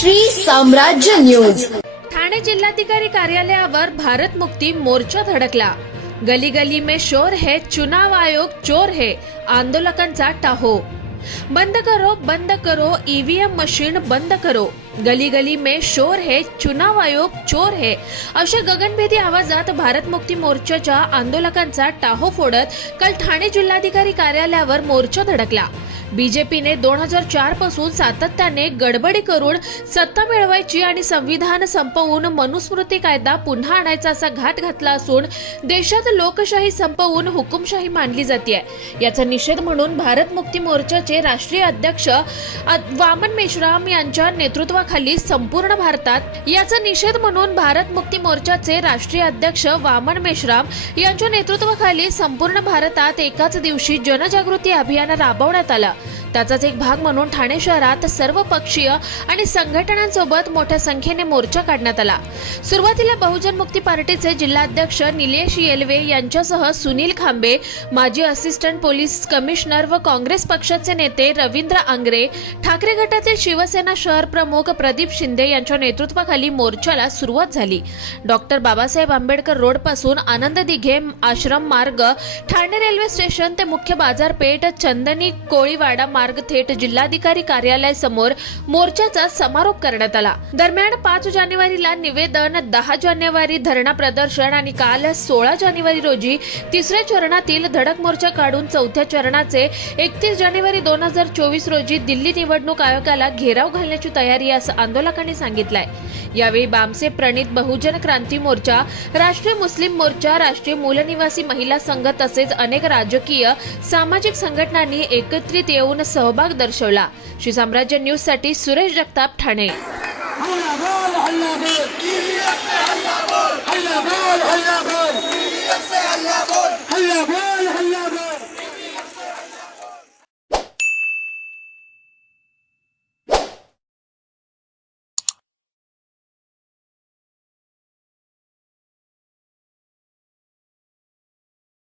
श्री साम्राज्य न्यूज. ठाणे जिल्हाधिकारी कार्यालयावर भारत मुक्ती मोर्चा धडकला. गली गली में शोर है चुनाव आयोग चोर है आंदोलकांचा टाहो. बंद करो बंद करो ईव्हीएम मशीन बंद करो. गली गली में शोर है चुनाव आयोग चोर है. अशा गगनभेदी आवाजात भारत मुक्ती मोर्चाच्या आंदोलकांचा टाहो फोडत काल ठाणे जिल्हाधिकारी कार्यालयावर मोर्चा धडकला. बीजेपीने दोन हजार चारपासून सातत्याने गडबडी करून सत्ता मिळवायची आणि संविधान संपवून मनुस्मृती कायदा पुन्हा आणायचा असा घात घातला असून देशात लोकशाही संपवून हुकुमशाही मानली जाते याचा निषेध म्हणून भारत मुक्ती मोर्चाचे राष्ट्रीय अध्यक्ष वामन मेश्राम यांच्या नेतृत्वाखाली संपूर्ण भारतात याचा निषेध म्हणून भारत मुक्ती मोर्चाचे राष्ट्रीय अध्यक्ष वामन मेश्राम यांच्या नेतृत्वाखाली संपूर्ण भारतात एकाच दिवशी जनजागृती अभियान राबवण्यात आलं. त्याचाच एक भाग म्हणून ठाणे शहरात सर्व पक्षीय आणि संघटनांसोबत मोठ्या संख्येने मोर्चा काढण्यात आला. सुरुवातीला बहुजन मुक्ती पार्टीचे जिल्हाध्यक्ष निलेश येलवे यांच्यासह सुनील खांबे माजी असिस्टंट पोलीस कमिशनर व काँग्रेस पक्षाचे नेते रवींद्र आंग्रे ठाकरे गटातील शिवसेना शहर प्रमुख प्रदीप शिंदे यांच्या नेतृत्वाखाली मोर्चाला सुरुवात झाली. डॉक्टर बाबासाहेब आंबेडकर रोडपासून आनंद दिघे आश्रम मार्ग ठाणे रेल्वे स्टेशन ते मुख्य बाजारपेठ चंदनी कोळीवाडा मार्ग थेट जिल्हाधिकारी कार्यालय समोर मोर्चाचा समारोप करण्यात आला. दरम्यान पाच जानेवारीला निवेदन दहा जानेवारी धरणा प्रदर्शन आणि काल सोळा जानेवारी रोजी तिसऱ्या चरणातील धडक मोर्चा काढून चौथ्या चरणाचे एकतीस जानेवारी दोन हजार चोवीस रोजी दिल्ली निवडणूक आयोगाला घेराव घालण्याची तयारी असं आंदोलकांनी सांगितलंय. यावेळी बामसे प्रणित बहुजन क्रांती मोर्चा राष्ट्रीय मुस्लिम मोर्चा राष्ट्रीय मूलनिवासी महिला संघ तसेच अनेक राजकीय सामाजिक संघटनांनी एकत्रित येऊन सहभाग दर्शवला. श्री साम्राज्य न्यूजसाठी सुरेश जगताप ठाणे.